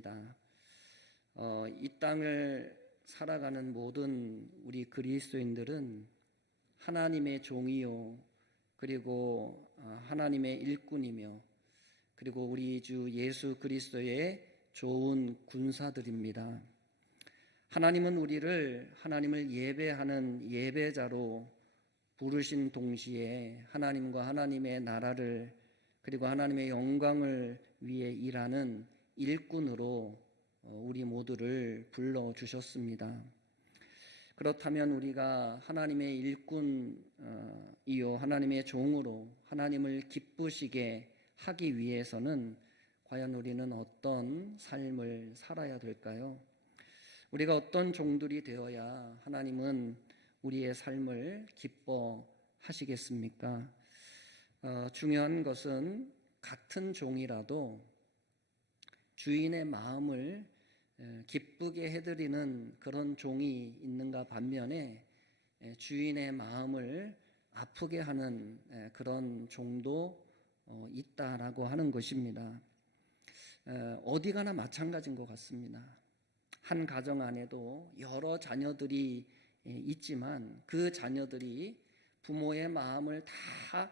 있습니다. 이 땅을 살아가는 모든 우리 그리스도인들은 하나님의 종이요, 그리고 하나님의 일꾼이며, 그리고 우리 주 예수 그리스도의 좋은 군사들입니다. 하나님은 우리를 하나님을 예배하는 예배자로 부르신 동시에 하나님과 하나님의 나라를, 그리고 하나님의 영광을 위해 일하는 일꾼으로 우리 모두를 불러주셨습니다. 그렇다면 우리가 하나님의 일꾼이요, 하나님의 종으로 하나님을 기쁘시게 하기 위해서는 과연 우리는 어떤 삶을 살아야 될까요? 우리가 어떤 종들이 되어야 하나님은 우리의 삶을 기뻐하시겠습니까? 중요한 것은 같은 종이라도 주인의 마음을 기쁘게 해드리는 그런 종이 있는가 반면에 주인의 마음을 아프게 하는 그런 종도 있다라고 하는 것입니다. 어디 가나 마찬가지인 것 같습니다. 한 가정 안에도 여러 자녀들이 있지만 그 자녀들이 부모의 마음을 다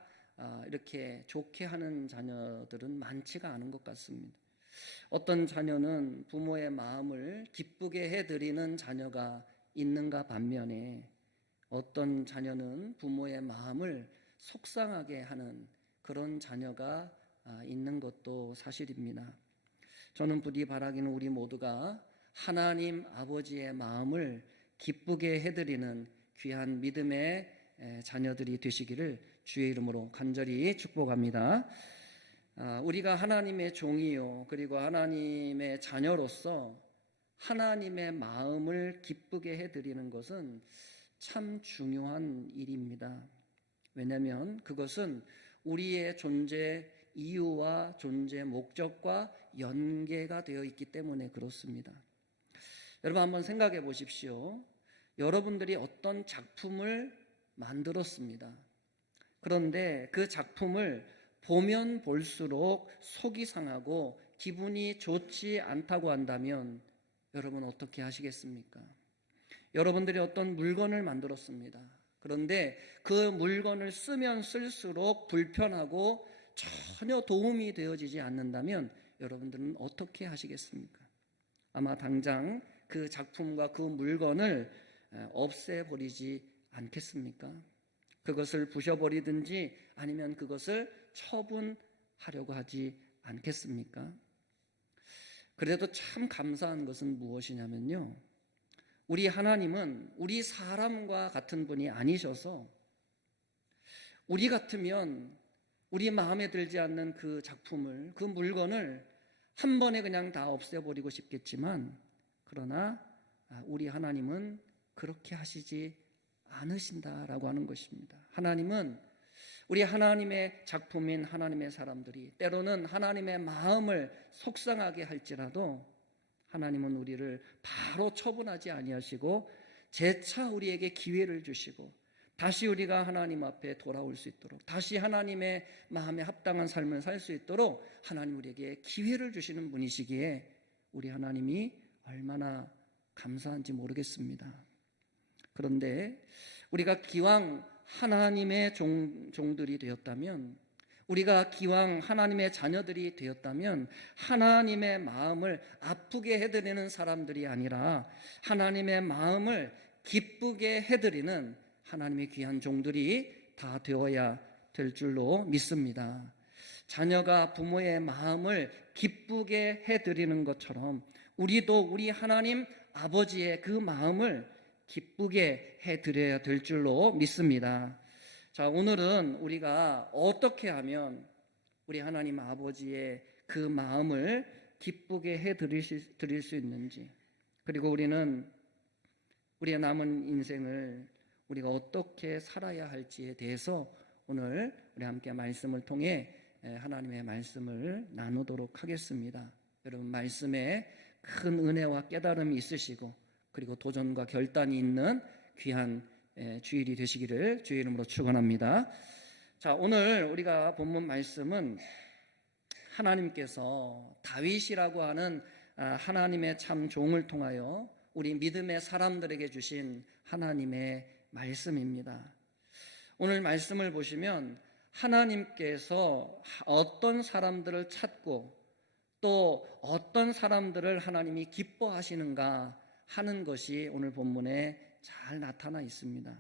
이렇게 좋게 하는 자녀들은 많지가 않은 것 같습니다. 어떤 자녀는 부모의 마음을 기쁘게 해드리는 자녀가 있는가 반면에 어떤 자녀는 부모의 마음을 속상하게 하는 그런 자녀가 있는 것도 사실입니다. 저는 부디 바라기는 우리 모두가 하나님 아버지의 마음을 기쁘게 해드리는 귀한 믿음의 자녀들이 되시기를 주의 이름으로 간절히 축복합니다. 우리가 하나님의 종이요, 그리고 하나님의 자녀로서 하나님의 마음을 기쁘게 해드리는 것은 참 중요한 일입니다. 왜냐하면 그것은 우리의 존재 이유와 존재 목적과 연계가 되어 있기 때문에 그렇습니다. 여러분 한번 생각해 보십시오. 여러분들이 어떤 작품을 만들었습니다. 그런데 그 작품을 보면 볼수록 속이 상하고 기분이 좋지 않다고 한다면 여러분 어떻게 하시겠습니까? 여러분들이 어떤 물건을 만들었습니다. 그런데 그 물건을 쓰면 쓸수록 불편하고 전혀 도움이 되어지지 않는다면 여러분들은 어떻게 하시겠습니까? 아마 당장 그 작품과 그 물건을 없애버리지 않겠습니까? 그것을 부셔버리든지 아니면 그것을 처분하려고 하지 않겠습니까? 그래도 참 감사한 것은 무엇이냐면요, 우리 하나님은 우리 사람과 같은 분이 아니셔서 우리 같으면 우리 마음에 들지 않는 그 작품을, 그 물건을 한 번에 그냥 다 없애버리고 싶겠지만, 그러나 우리 하나님은 그렇게 하시지 않으신다라고 하는 것입니다. 하나님은 우리 하나님의 작품인 하나님의 사람들이 때로는 하나님의 마음을 속상하게 할지라도 하나님은 우리를 바로 처분하지 아니하시고 재차 우리에게 기회를 주시고 다시 우리가 하나님 앞에 돌아올 수 있도록, 다시 하나님의 마음에 합당한 삶을 살 수 있도록 하나님 우리에게 기회를 주시는 분이시기에 우리 하나님이 얼마나 감사한지 모르겠습니다. 그런데 우리가 기왕 하나님의 종들이 되었다면, 우리가 기왕 하나님의 자녀들이 되었다면 하나님의 마음을 아프게 해드리는 사람들이 아니라 하나님의 마음을 기쁘게 해드리는 하나님의 귀한 종들이 다 되어야 될 줄로 믿습니다. 자녀가 부모의 마음을 기쁘게 해드리는 것처럼 우리도 우리 하나님 아버지의 그 마음을 기쁘게 해드려야 될 줄로 믿습니다. 자, 오늘은 우리가 어떻게 하면 우리 하나님 아버지의 그 마음을 기쁘게 해드릴 수 있는지, 그리고 우리는 우리의 남은 인생을 우리가 어떻게 살아야 할지에 대해서 오늘 우리 함께 말씀을 통해 하나님의 말씀을 나누도록 하겠습니다. 여러분 말씀에 큰 은혜와 깨달음이 있으시고 그리고 도전과 결단이 있는 귀한 주일이 되시기를 주의 이름으로 축원합니다. 자, 오늘 우리가 본문 말씀은 하나님께서 다윗이라고 하는 하나님의 참 종을 통하여 우리 믿음의 사람들에게 주신 하나님의 말씀입니다. 오늘 말씀을 보시면 하나님께서 어떤 사람들을 찾고 또 어떤 사람들을 하나님이 기뻐하시는가 하는 것이 오늘 본문에 잘 나타나 있습니다.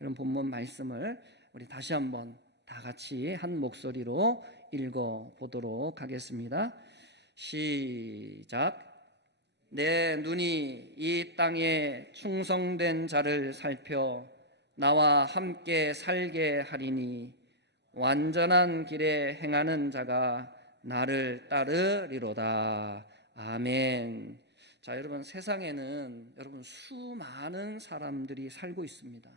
이런 본문 말씀을 우리 다시 한번 다 같이 한 목소리로 읽어보도록 하겠습니다. 시작. 내 눈이 이 땅에 충성된 자를 살펴 나와 함께 살게 하리니 완전한 길에 행하는 자가 나를 따르리로다. 아멘. 자, 여러분, 세상에는 여러분 수많은 사람들이 살고 있습니다.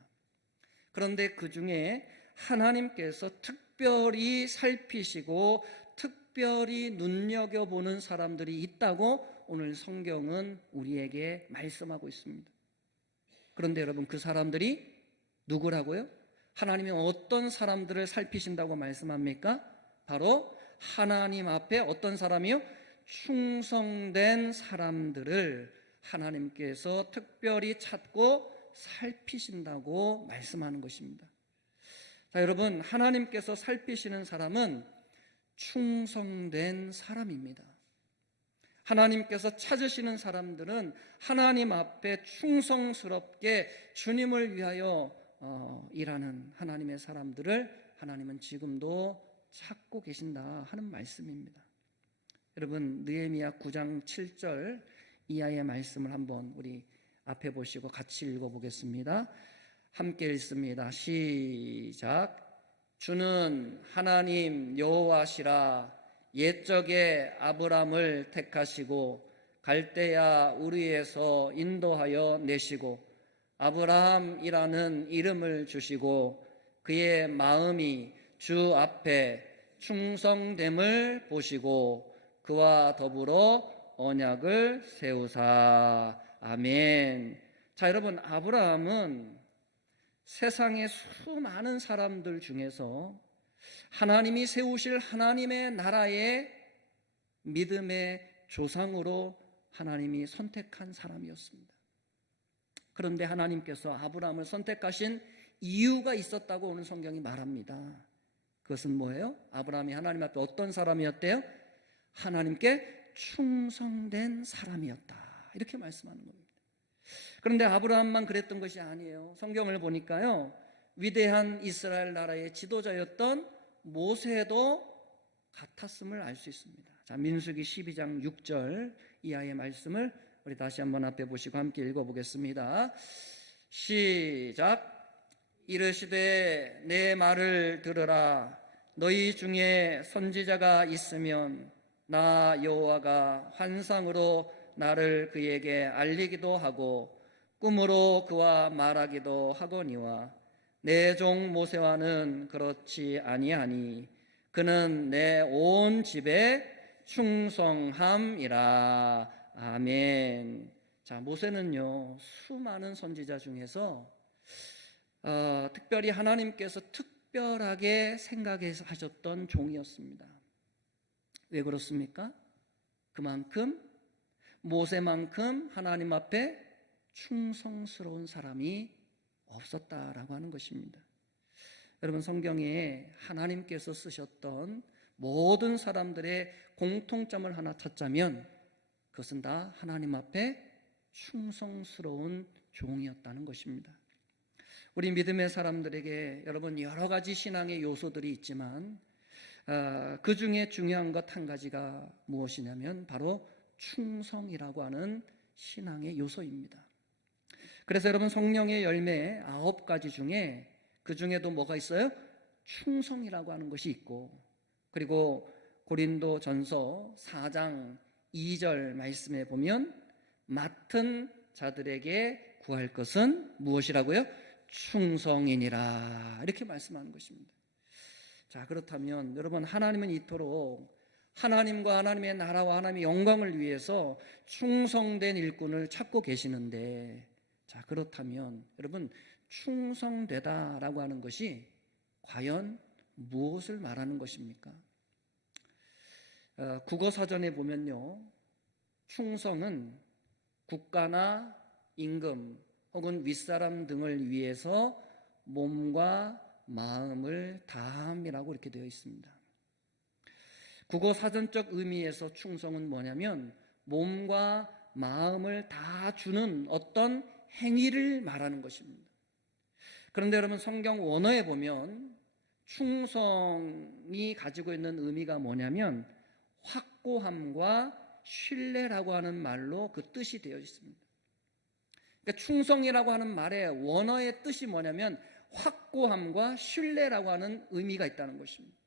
그런데 그 중에 하나님께서 특별히 살피시고 특별히 눈여겨보는 사람들이 있다고 오늘 성경은 우리에게 말씀하고 있습니다. 그런데 여러분, 그 사람들이 누구라고요? 하나님이 어떤 사람들을 살피신다고 말씀합니까? 바로 하나님 앞에 어떤 사람이요? 충성된 사람들을 하나님께서 특별히 찾고 살피신다고 말씀하는 것입니다. 자, 여러분, 하나님께서 살피시는 사람은 충성된 사람입니다. 하나님께서 찾으시는 사람들은 하나님 앞에 충성스럽게 주님을 위하여 일하는 하나님의 사람들을 하나님은 지금도 찾고 계신다 하는 말씀입니다. 여러분, 느헤미야 9장 7절 이하의 말씀을 한번 우리 앞에 보시고 같이 읽어보겠습니다. 함께 읽습니다. 시작. 주는 하나님 여호와시라. 옛적에 아브람을 택하시고 갈대아 우르에서 인도하여 내시고 아브라함이라는 이름을 주시고 그의 마음이 주 앞에 충성됨을 보시고 그와 더불어 언약을 세우사. 아멘. 자, 여러분, 아브라함은 세상의 수많은 사람들 중에서 하나님이 세우실 하나님의 나라의 믿음의 조상으로 하나님이 선택한 사람이었습니다. 그런데 하나님께서 아브라함을 선택하신 이유가 있었다고 오늘 성경이 말합니다. 그것은 뭐예요? 아브라함이 하나님 앞에 어떤 사람이었대요? 하나님께 충성된 사람이었다. 이렇게 말씀하는 겁니다. 그런데 아브라함만 그랬던 것이 아니에요. 성경을 보니까요, 위대한 이스라엘 나라의 지도자였던 모세도 같았음을 알 수 있습니다. 자, 민수기 12장 6절 이하의 말씀을 우리 다시 한번 앞에 보시고 함께 읽어보겠습니다. 시작. 이르시되 내 말을 들으라. 너희 중에 선지자가 있으면 나 여호와가 환상으로 나를 그에게 알리기도 하고 꿈으로 그와 말하기도 하거니와 내 종 모세와는 그렇지 아니하니 그는 내 온 집에 충성함이라. 아멘. 자, 모세는요, 수많은 선지자 중에서 특별히 하나님께서 특별하게 생각하셨던 종이었습니다. 왜 그렇습니까? 그만큼 모세만큼 하나님 앞에 충성스러운 사람이 없었다라고 하는 것입니다. 여러분, 성경에 하나님께서 쓰셨던 모든 사람들의 공통점을 하나 찾자면 그것은 다 하나님 앞에 충성스러운 종이었다는 것입니다. 우리 믿음의 사람들에게 여러분 여러 가지 신앙의 요소들이 있지만 그 중에 중요한 것 한 가지가 무엇이냐면 바로 충성이라고 하는 신앙의 요소입니다. 그래서 여러분, 성령의 열매 9가지 중에 그 중에도 뭐가 있어요? 충성이라고 하는 것이 있고, 그리고 고린도전서 4장 2절 말씀에 보면 맡은 자들에게 구할 것은 무엇이라고요? 충성이니라. 이렇게 말씀하는 것입니다. 자, 그렇다면 여러분, 하나님은 이토록 하나님과 하나님의 나라와 하나님의 영광을 위해서 충성된 일꾼을 찾고 계시는데, 자, 그렇다면 여러분, 충성되다라고 하는 것이 과연 무엇을 말하는 것입니까? 국어사전에 보면요, 충성은 국가나 임금 혹은 윗사람 등을 위해서 몸과 마음을 다함이라고 이렇게 되어 있습니다. 국어 사전적 의미에서 충성은 뭐냐면 몸과 마음을 다 주는 어떤 행위를 말하는 것입니다. 그런데 여러분, 성경 원어에 보면 충성이 가지고 있는 의미가 뭐냐면 확고함과 신뢰라고 하는 말로 그 뜻이 되어 있습니다. 그러니까 충성이라고 하는 말의 원어의 뜻이 뭐냐면 확고함과 신뢰라고 하는 의미가 있다는 것입니다.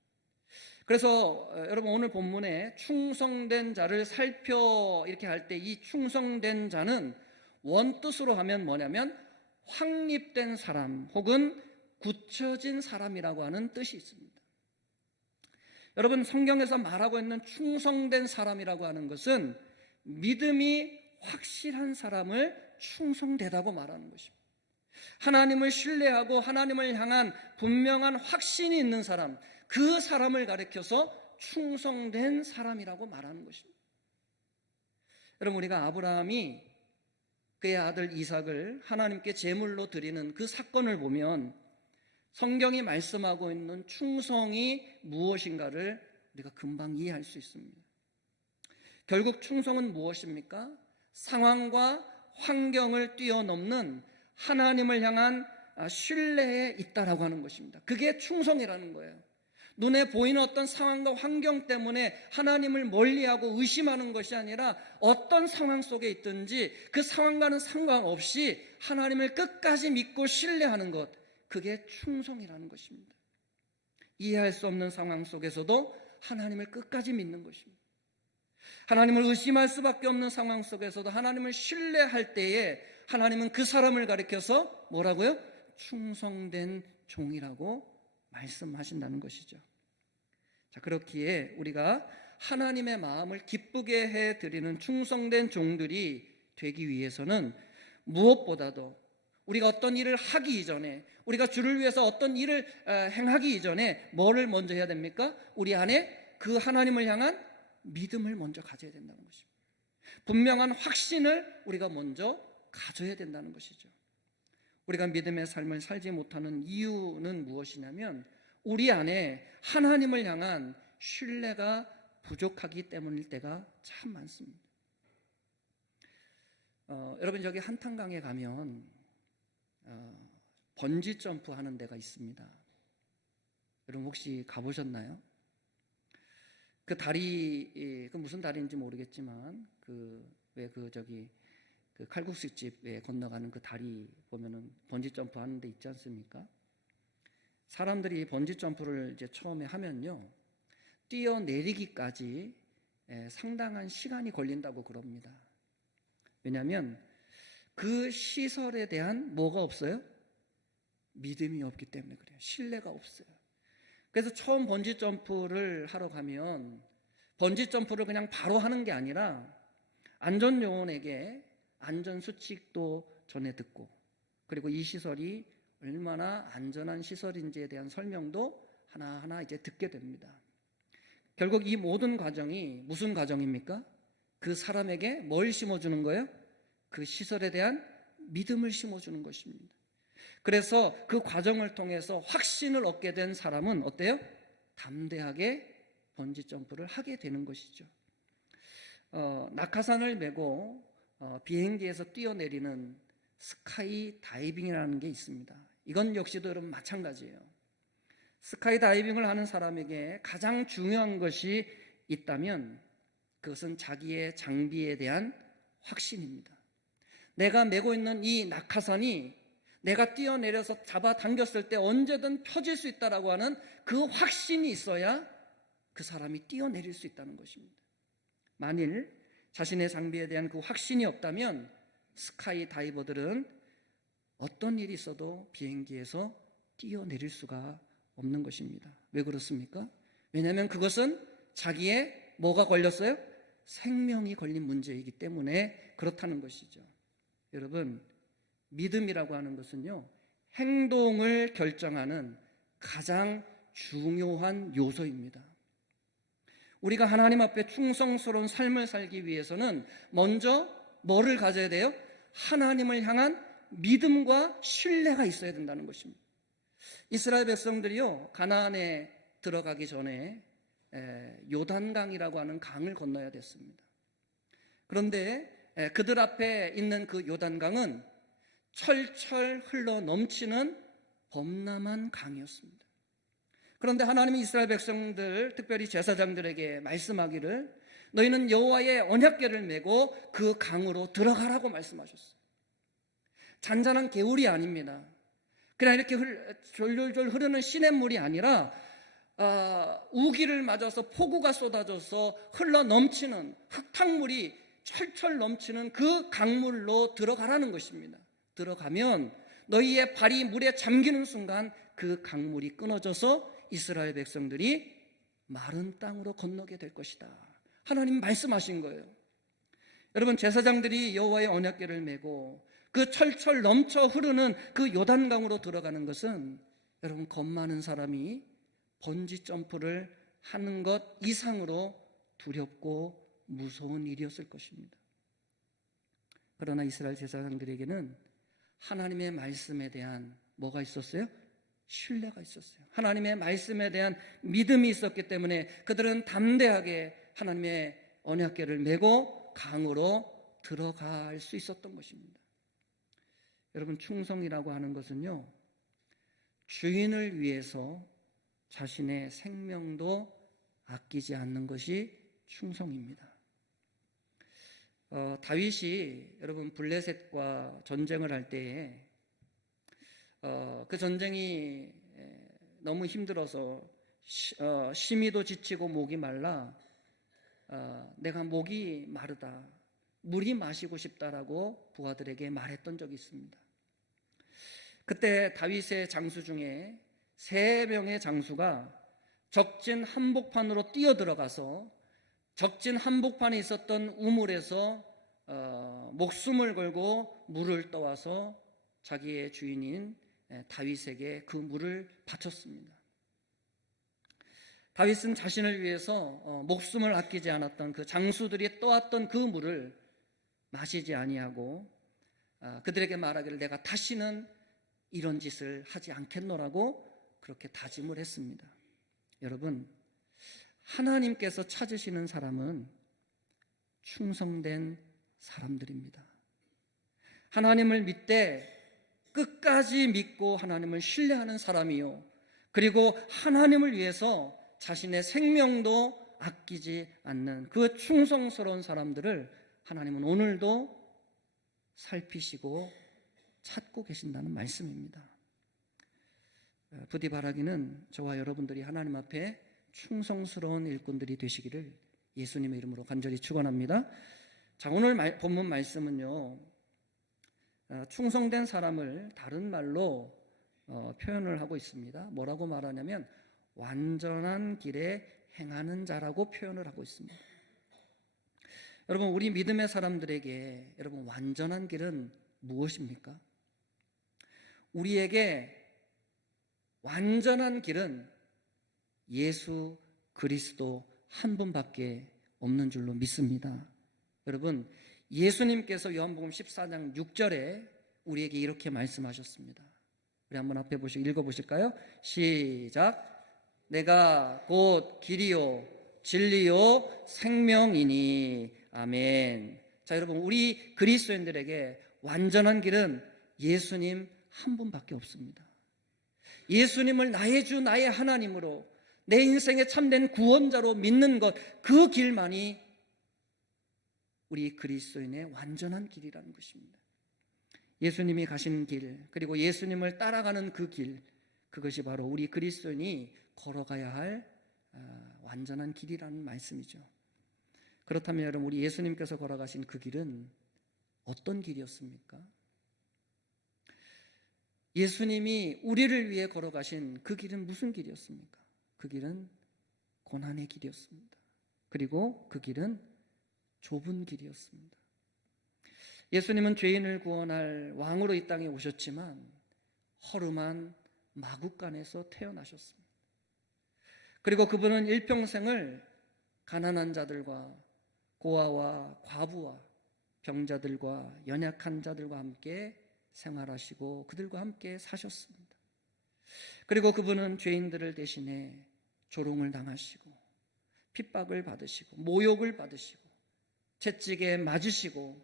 그래서 여러분, 오늘 본문에 충성된 자를 살펴 이렇게 할 때 이 충성된 자는 원뜻으로 하면 뭐냐면 확립된 사람 혹은 굳혀진 사람이라고 하는 뜻이 있습니다. 여러분, 성경에서 말하고 있는 충성된 사람이라고 하는 것은 믿음이 확실한 사람을 충성되다고 말하는 것입니다. 하나님을 신뢰하고 하나님을 향한 분명한 확신이 있는 사람, 그 사람을 가리켜서 충성된 사람이라고 말하는 것입니다. 여러분, 우리가 아브라함이 그의 아들 이삭을 하나님께 제물로 드리는 그 사건을 보면 성경이 말씀하고 있는 충성이 무엇인가를 우리가 금방 이해할 수 있습니다. 결국 충성은 무엇입니까? 상황과 환경을 뛰어넘는 하나님을 향한 신뢰에 있다라고 하는 것입니다. 그게 충성이라는 거예요. 눈에 보이는 어떤 상황과 환경 때문에 하나님을 멀리하고 의심하는 것이 아니라 어떤 상황 속에 있든지 그 상황과는 상관없이 하나님을 끝까지 믿고 신뢰하는 것, 그게 충성이라는 것입니다. 이해할 수 없는 상황 속에서도 하나님을 끝까지 믿는 것입니다. 하나님을 의심할 수밖에 없는 상황 속에서도 하나님을 신뢰할 때에 하나님은 그 사람을 가리켜서 뭐라고요? 충성된 종이라고 말씀하신다는 것이죠. 자, 그렇기에 우리가 하나님의 마음을 기쁘게 해드리는 충성된 종들이 되기 위해서는 무엇보다도 우리가 어떤 일을 하기 이전에, 우리가 주를 위해서 어떤 일을 행하기 이전에 뭐를 먼저 해야 됩니까? 우리 안에 그 하나님을 향한 믿음을 먼저 가져야 된다는 것입니다. 분명한 확신을 우리가 먼저 가져야 된다는 것이죠. 우리가 믿음의 삶을 살지 못하는 이유는 무엇이냐면 우리 안에 하나님을 향한 신뢰가 부족하기 때문일 때가 참 많습니다. 여러분, 저기 한탄강에 가면 번지 점프 하는 데가 있습니다. 여러분 혹시 가보셨나요? 그 다리, 그 무슨 다리인지 모르겠지만 그 칼국수집에 건너가는 그 다리 보면은 번지 점프 하는 데 있지 않습니까? 사람들이 번지 점프를 이제 처음에 하면요, 뛰어내리기까지 상당한 시간이 걸린다고 그럽니다. 왜냐하면 그 시설에 대한 뭐가 없어요? 믿음이 없기 때문에 그래요. 신뢰가 없어요. 그래서 처음 번지 점프를 하러 가면 번지 점프를 그냥 바로 하는 게 아니라 안전요원에게 안전수칙도 전해 듣고, 그리고 이 시설이 얼마나 안전한 시설인지에 대한 설명도 하나하나 이제 듣게 됩니다. 결국 이 모든 과정이 무슨 과정입니까? 그 사람에게 뭘 심어주는 거예요? 그 시설에 대한 믿음을 심어주는 것입니다. 그래서 그 과정을 통해서 확신을 얻게 된 사람은 어때요? 담대하게 번지 점프를 하게 되는 것이죠. 낙하산을 메고 비행기에서 뛰어내리는 스카이 다이빙이라는 게 있습니다. 이건 역시도 여러분 마찬가지예요. 스카이 다이빙을 하는 사람에게 가장 중요한 것이 있다면 그것은 자기의 장비에 대한 확신입니다. 내가 메고 있는 이 낙하산이 내가 뛰어내려서 잡아당겼을 때 언제든 펴질 수 있다라고 하는 그 확신이 있어야 그 사람이 뛰어내릴 수 있다는 것입니다. 만일 자신의 장비에 대한 그 확신이 없다면 스카이 다이버들은 어떤 일이 있어도 비행기에서 뛰어내릴 수가 없는 것입니다. 왜 그렇습니까? 왜냐하면 그것은 자기의 뭐가 걸렸어요? 생명이 걸린 문제이기 때문에 그렇다는 것이죠. 여러분, 믿음이라고 하는 것은요, 행동을 결정하는 가장 중요한 요소입니다. 우리가 하나님 앞에 충성스러운 삶을 살기 위해서는 먼저 뭐를 가져야 돼요? 하나님을 향한 믿음과 신뢰가 있어야 된다는 것입니다. 이스라엘 백성들이요, 가나안에 들어가기 전에 요단강이라고 하는 강을 건너야 됐습니다. 그런데 그들 앞에 있는 그 요단강은 철철 흘러 넘치는 범람한 강이었습니다. 그런데 하나님이 이스라엘 백성들, 특별히 제사장들에게 말씀하기를 너희는 여호와의 언약궤를 메고 그 강으로 들어가라고 말씀하셨어요. 잔잔한 개울이 아닙니다. 그냥 이렇게 졸졸졸 흐르는 시냇물이 아니라 우기를 맞아서 폭우가 쏟아져서 흘러 넘치는 흙탕물이 철철 넘치는 그 강물로 들어가라는 것입니다. 들어가면 너희의 발이 물에 잠기는 순간 그 강물이 끊어져서 이스라엘 백성들이 마른 땅으로 건너게 될 것이다. 하나님 말씀하신 거예요. 여러분, 제사장들이 여호와의 언약궤를 메고 그 철철 넘쳐 흐르는 그 요단강으로 들어가는 것은 여러분, 겁 많은 사람이 번지 점프를 하는 것 이상으로 두렵고 무서운 일이었을 것입니다. 그러나 이스라엘 제사장들에게는 하나님의 말씀에 대한 뭐가 있었어요? 신뢰가 있었어요. 하나님의 말씀에 대한 믿음이 있었기 때문에 그들은 담대하게 하나님의 언약궤를 메고 강으로 들어갈 수 있었던 것입니다. 여러분, 충성이라고 하는 것은요, 주인을 위해서 자신의 생명도 아끼지 않는 것이 충성입니다. 다윗이 여러분 블레셋과 전쟁을 할 때에 그 전쟁이 너무 힘들어서 심히도 지치고 목이 말라 내가 목이 마르다, 물이 마시고 싶다라고 부하들에게 말했던 적이 있습니다. 그때 다윗의 장수 중에 3명의 장수가 적진 한복판으로 뛰어들어가서 적진 한복판에 있었던 우물에서 목숨을 걸고 물을 떠와서 자기의 주인인 다윗에게 그 물을 바쳤습니다. 다윗은 자신을 위해서 목숨을 아끼지 않았던 그 장수들이 떠왔던 그 물을 마시지 아니하고 그들에게 말하기를 내가 다시는 이런 짓을 하지 않겠노라고 그렇게 다짐을 했습니다. 여러분, 하나님께서 찾으시는 사람은 충성된 사람들입니다. 하나님을 믿되 끝까지 믿고 하나님을 신뢰하는 사람이요, 그리고 하나님을 위해서 자신의 생명도 아끼지 않는 그 충성스러운 사람들을 하나님은 오늘도 살피시고 찾고 계신다는 말씀입니다. 부디 바라기는 저와 여러분들이 하나님 앞에 충성스러운 일꾼들이 되시기를 예수님의 이름으로 간절히 축원합니다. 자, 오늘 본문 말씀은요, 충성된 사람을 다른 말로 표현을 하고 있습니다. 뭐라고 말하냐면 완전한 길에 행하는 자라고 표현을 하고 있습니다. 여러분, 우리 믿음의 사람들에게 여러분, 완전한 길은 무엇입니까? 우리에게 완전한 길은 예수 그리스도 한 분밖에 없는 줄로 믿습니다. 여러분, 예수님께서 요한복음 14장 6절에 우리에게 이렇게 말씀하셨습니다. 우리 한번 앞에 읽어보실까요? 시작. 내가 곧 길이요 진리요 생명이니. 아멘. 자, 여러분, 우리 그리스도인들에게 완전한 길은 예수님 한 분밖에 없습니다. 예수님을 나의 주 나의 하나님으로 내 인생의 참된 구원자로 믿는 것, 그 길만이 우리 그리스도인의 완전한 길이라는 것입니다. 예수님이 가신 길, 그리고 예수님을 따라가는 그 길, 그것이 바로 우리 그리스도인이 걸어가야 할 완전한 길이라는 말씀이죠. 그렇다면 여러분, 우리 예수님께서 걸어가신 그 길은 어떤 길이었습니까? 예수님이 우리를 위해 걸어가신 그 길은 무슨 길이었습니까? 그 길은 고난의 길이었습니다. 그리고 그 길은 좁은 길이었습니다. 예수님은 죄인을 구원할 왕으로 이 땅에 오셨지만 허름한 마구간에서 태어나셨습니다. 그리고 그분은 일평생을 가난한 자들과 고아와 과부와 병자들과 연약한 자들과 함께 생활하시고 그들과 함께 사셨습니다. 그리고 그분은 죄인들을 대신해 조롱을 당하시고 핍박을 받으시고 모욕을 받으시고 채찍에 맞으시고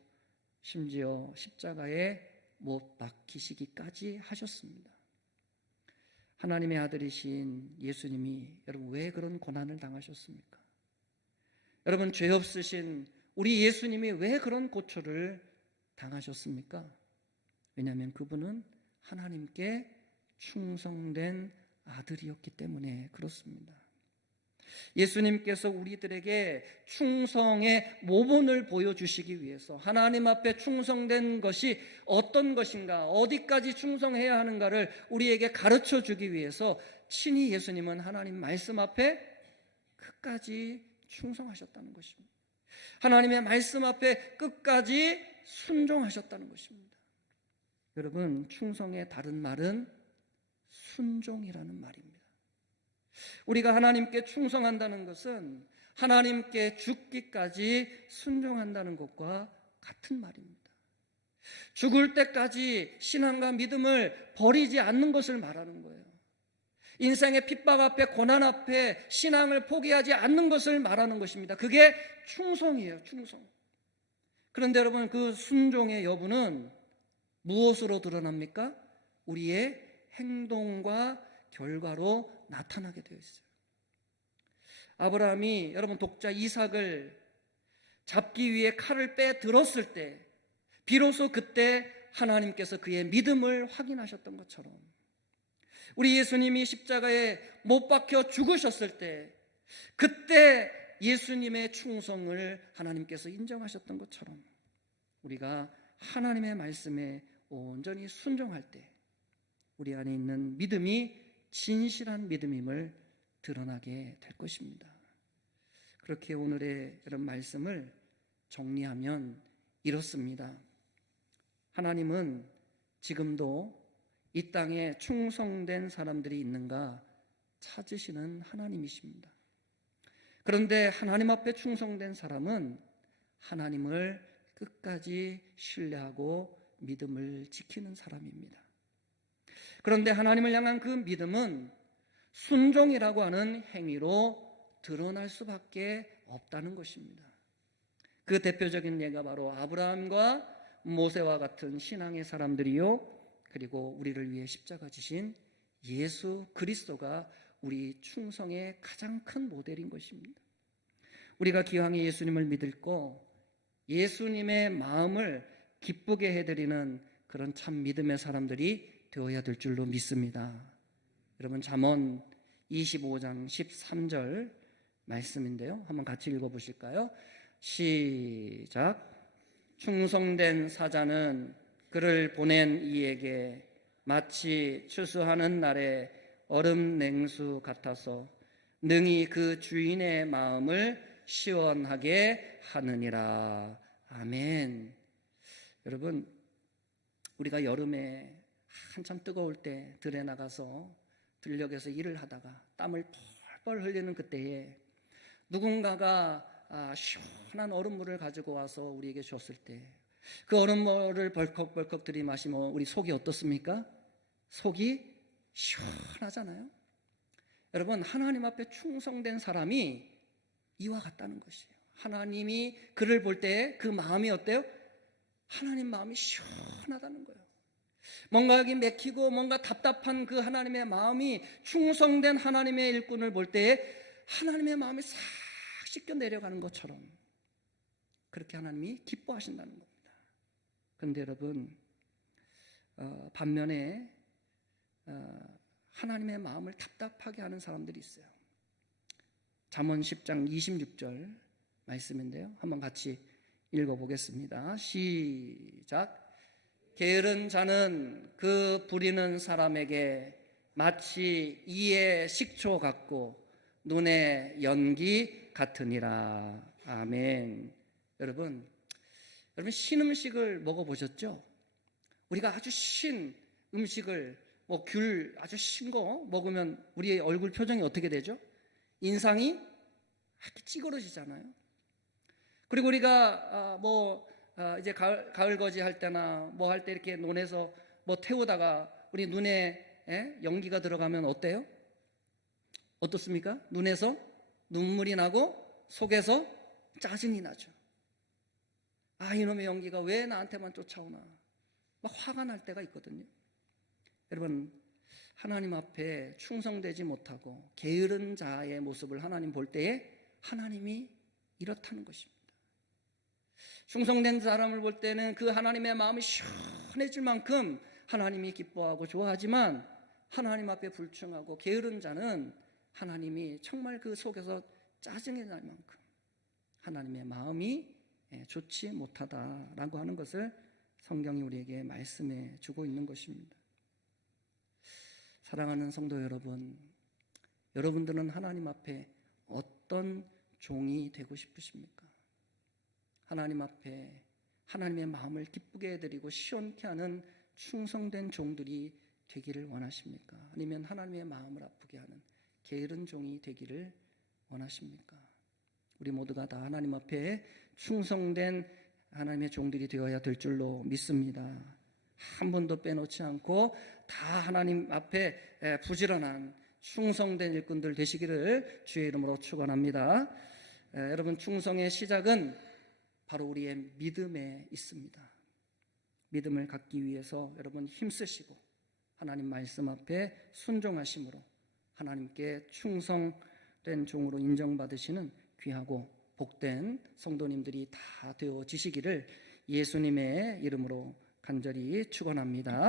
심지어 십자가에 못 박히시기까지 하셨습니다. 하나님의 아들이신 예수님이 여러분 왜 그런 고난을 당하셨습니까? 여러분 죄 없으신 우리 예수님이 왜 그런 고초를 당하셨습니까? 왜냐하면 그분은 하나님께 충성된 아들이었기 때문에 그렇습니다. 예수님께서 우리들에게 충성의 모본을 보여주시기 위해서 하나님 앞에 충성된 것이 어떤 것인가, 어디까지 충성해야 하는가를 우리에게 가르쳐 주기 위해서 친히 예수님은 하나님 말씀 앞에 끝까지 충성하셨다는 것입니다. 하나님의 말씀 앞에 끝까지 순종하셨다는 것입니다. 여러분, 충성의 다른 말은 순종이라는 말입니다. 우리가 하나님께 충성한다는 것은 하나님께 죽기까지 순종한다는 것과 같은 말입니다. 죽을 때까지 신앙과 믿음을 버리지 않는 것을 말하는 거예요. 인생의 핍박 앞에, 고난 앞에 신앙을 포기하지 않는 것을 말하는 것입니다. 그게 충성이에요, 충성. 그런데 여러분, 그 순종의 여부는 무엇으로 드러납니까? 우리의 행동과 결과로 나타나게 되어 있어요. 아브라함이 여러분 독자 이삭을 잡기 위해 칼을 빼들었을 때 비로소 그때 하나님께서 그의 믿음을 확인하셨던 것처럼 우리 예수님이 십자가에 못 박혀 죽으셨을 때 그때 예수님의 충성을 하나님께서 인정하셨던 것처럼 우리가 하나님의 말씀에 온전히 순종할 때 우리 안에 있는 믿음이 진실한 믿음임을 드러나게 될 것입니다. 그렇게 오늘의 이런 말씀을 정리하면 이렇습니다. 하나님은 지금도 이 땅에 충성된 사람들이 있는가 찾으시는 하나님이십니다. 그런데 하나님 앞에 충성된 사람은 하나님을 끝까지 신뢰하고 믿음을 지키는 사람입니다. 그런데 하나님을 향한 그 믿음은 순종이라고 하는 행위로 드러날 수밖에 없다는 것입니다. 그 대표적인 예가 바로 아브라함과 모세와 같은 신앙의 사람들이요, 그리고 우리를 위해 십자가 지신 예수 그리스도가 우리 충성의 가장 큰 모델인 것입니다. 우리가 기왕에 예수님을 믿고 예수님의 마음을 기쁘게 해드리는 그런 참 믿음의 사람들이 되어야 될 줄로 믿습니다. 여러분, 잠언 25장 13절 말씀인데요, 한번 같이 읽어보실까요? 시작. 충성된 사자는 그를 보낸 이에게 마치 추수하는 날에 얼음 냉수 같아서 능히 그 주인의 마음을 시원하게 하느니라. 아멘. 여러분, 우리가 여름에 한참 뜨거울 때 들에 나가서 들녘에서 일을 하다가 땀을 펄펄 흘리는 그때에 누군가가 시원한 얼음물을 가지고 와서 우리에게 줬을 때 그 얼음물을 벌컥벌컥 들이마시면 우리 속이 어떻습니까? 속이 시원하잖아요. 여러분, 하나님 앞에 충성된 사람이 이와 같다는 것이에요. 하나님이 그를 볼 때 그 마음이 어때요? 하나님 마음이 시원하다는 거예요. 뭔가 여기 맥히고 뭔가 답답한 그 하나님의 마음이 충성된 하나님의 일꾼을 볼 때에 하나님의 마음이 싹 씻겨 내려가는 것처럼 그렇게 하나님이 기뻐하신다는 겁니다. 그런데 여러분, 반면에 하나님의 마음을 답답하게 하는 사람들이 있어요. 잠언 10장 26절 말씀인데요, 한번 같이 읽어보겠습니다. 시작. 게으른 자는 그 부리는 사람에게 마치 이의 식초 같고 눈의 연기 같으니라. 아멘. 여러분 신음식을 먹어보셨죠? 우리가 아주 신 음식을 귤 아주 신 거 먹으면 우리의 얼굴 표정이 어떻게 되죠? 인상이 이렇게 찌그러지잖아요. 그리고 우리가 이제 가을 거지 할 때나 뭐 할 때 이렇게 논에서 뭐 태우다가 우리 눈에 연기가 들어가면 어때요? 어떻습니까? 눈에서 눈물이 나고 속에서 짜증이 나죠. 아, 이놈의 연기가 왜 나한테만 쫓아오나, 막 화가 날 때가 있거든요. 여러분, 하나님 앞에 충성되지 못하고 게으른 자의 모습을 하나님 볼 때에 하나님이 이렇다는 것입니다. 충성된 사람을 볼 때는 그 하나님의 마음이 시원해질 만큼 하나님이 기뻐하고 좋아하지만, 하나님 앞에 불충하고 게으른 자는 하나님이 정말 그 속에서 짜증이 날 만큼 하나님의 마음이 좋지 못하다라고 하는 것을 성경이 우리에게 말씀해 주고 있는 것입니다. 사랑하는 성도 여러분, 여러분들은 하나님 앞에 어떤 종이 되고 싶으십니까? 하나님 앞에 하나님의 마음을 기쁘게 해드리고 시원케 하는 충성된 종들이 되기를 원하십니까? 아니면 하나님의 마음을 아프게 하는 게으른 종이 되기를 원하십니까? 우리 모두가 다 하나님 앞에 충성된 하나님의 종들이 되어야 될 줄로 믿습니다. 한 번도 빼놓지 않고 다 하나님 앞에 부지런한 충성된 일꾼들 되시기를 주의 이름으로 축원합니다. 여러분, 충성의 시작은 바로 우리의 믿음에 있습니다. 믿음을 갖기 위해서 여러분 힘쓰시고 하나님 말씀 앞에 순종하심으로 하나님께 충성된 종으로 인정받으시는 귀하고 복된 성도님들이 다 되어지시기를 예수님의 이름으로 간절히 축원합니다.